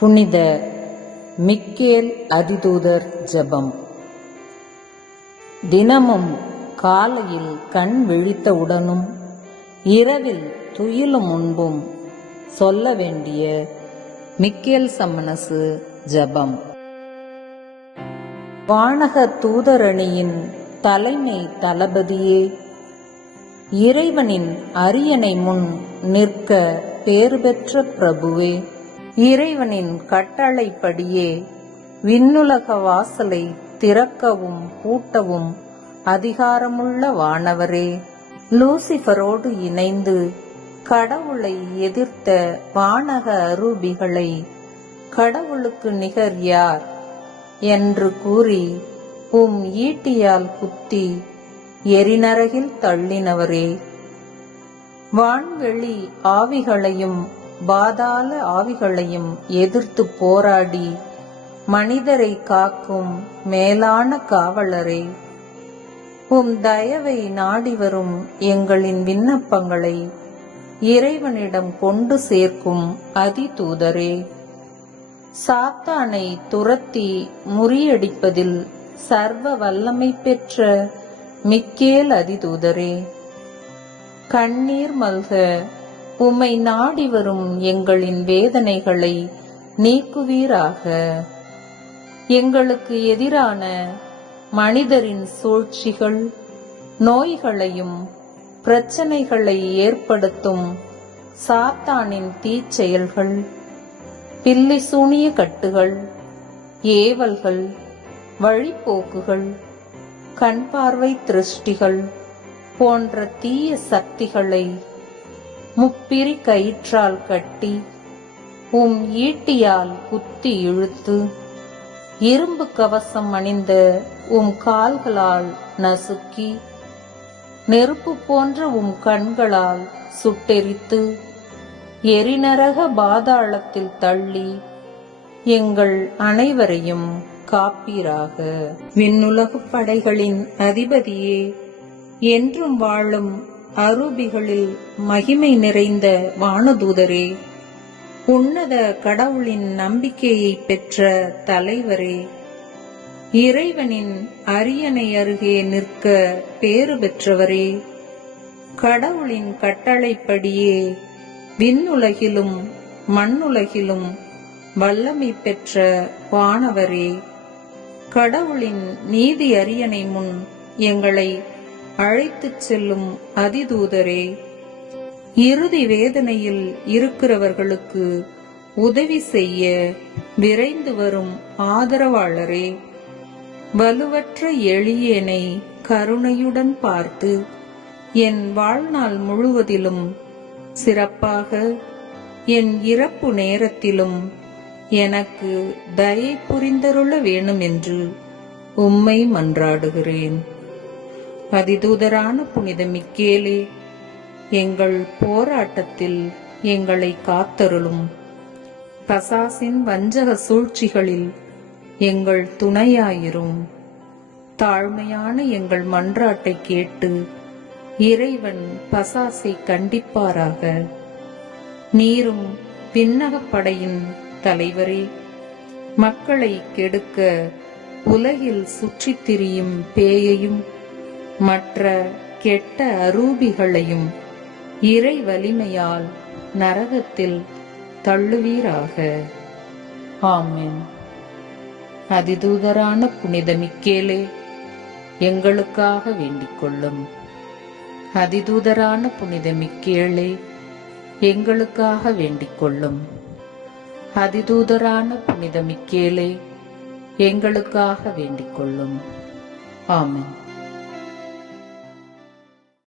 புனித மிக்கேல் அதிதூதர் ஜெபம். தினமும் காலையில் கண் விழித்தவுடனும் இரவில் துயிலும் முன்பும் சொல்ல வேண்டிய மிக்கேல் சம்மனசு ஜெபம். வானக தூதரணியின் தலைமை தளபதியே, இறைவனின் அரியணை முன் நிற்க பேறு பெற்ற பிரபுவே, இறைவனின் கட்டளைப்படியே விண்ணுலக வாசலை திறக்கவும் பூட்டவும் அதிகாரமுள்ள வானவரே, லூசிஃபரோடு இணைந்து கடவுளை எதிர்த்த வானக அரூபிகளை கடவுளுக்கு நிகர் யார் என்று கூறி ஈட்டியால் குத்தி எரிநரகில் தள்ளினவரே, வான்வெளி ஆவிகளையும் பாதாள ஆவிகளையும் எதிர்த்து போராடி மனிதரை காக்கும் மேலான காவலரே, தயவை நாடி வரும் எங்களின் விண்ணப்பங்களை இறைவனிடம் கொண்டு சேர்க்கும் அதிதூதரே, சாத்தானை துரத்தி முறியடிப்பதில் சர்வ வல்லமை பெற்ற மிக்கேல் அதிதூதரே, கண்ணீர் மல்க உம்மை நாடி வரும் எங்களின் வேதனைகளை நீக்குவீராக. எங்களுக்கு எதிரான மனிதரின் சூழ்ச்சிகள், நோய்களையும் பிரச்சனைகளை ஏற்படுத்தும் சாத்தானின் தீச்செயல்கள், பில்லி சூனிய கட்டுகள், ஏவல்கள், வழிப்போக்குகள், கண் பார்வை திருஷ்டிகள் போன்ற தீய சக்திகளை முப்பிரி கயிற்றால் கட்டி ஈட்டியால் குத்தி இழுத்து இரும்பு கவசம் அணிந்த கால்களால் நசுக்கி நெருப்பு போன்ற கண்களால் சுட்டெரித்து எரிநரக பாதாளத்தில் தள்ளி எங்கள் அனைவரையும் காப்பீராக. விண்ணுலகு படைகளின் அதிபதியே, என்றும் வாழும் அரூபிகளில் மகிமை நிறைந்த வானதூதரே, உன்னத கடவுளின் நம்பிக்கையை பெற்ற தலைவரே, இறைவனின் அரியணை அருகே நிற்க பேறு பெற்றவரே, கடவுளின் கட்டளைப்படியே விண்ணுலகிலும் மண்ணுலகிலும் வல்லமை பெற்ற வானவரே, கடவுளின் நீதி அரியணை முன் எங்களை அழைத்துச் செல்லும் அதிதூதரே, இறுதி வேதனையில் இருக்கிறவர்களுக்கு உதவி செய்ய விரைந்து வரும் ஆதரவாளரே, வலுவற்ற எளியேனை கருணையுடன் பார்த்து என் வாழ்நாள் முழுவதிலும் சிறப்பாக என் இறப்பு நேரத்திலும் எனக்கு தயை புரிந்தருள வேணும் என்று உம்மை மன்றாடுகிறேன். அதிதூதரான புனித மிக்கேலே, எங்கள் போராட்டத்தில் எங்களை காத்தருளும். பசாசின் வஞ்சக சூழ்ச்சிகளில் எங்கள் துணையாயிரும். தாழ்மையான எங்கள் மன்றாட்டை கேட்டு இறைவன் பசாசை கண்டிப்பாராக. நீரும் விண்ணகப்படையின் தலைவரே, மக்களை கெடுக்க உலகில் சுற்றித் திரியும் பேயையும் மற்ற கெட்ட அரூபிகளையும் இறை வலிமையால் நரகத்தில் தள்ளுவீராக. ஆமென். அதிதூதரான புனித மிக்கேலே, எங்களுக்காக வேண்டிக் கொள்ளும். அதிதூதரான புனித மிக்கேலே, எங்களுக்காக வேண்டிக் கொள்ளும். அதிதூதரான புனித மிக்கேலே, எங்களுக்காக வேண்டிக் கொள்ளும். ஆமென்.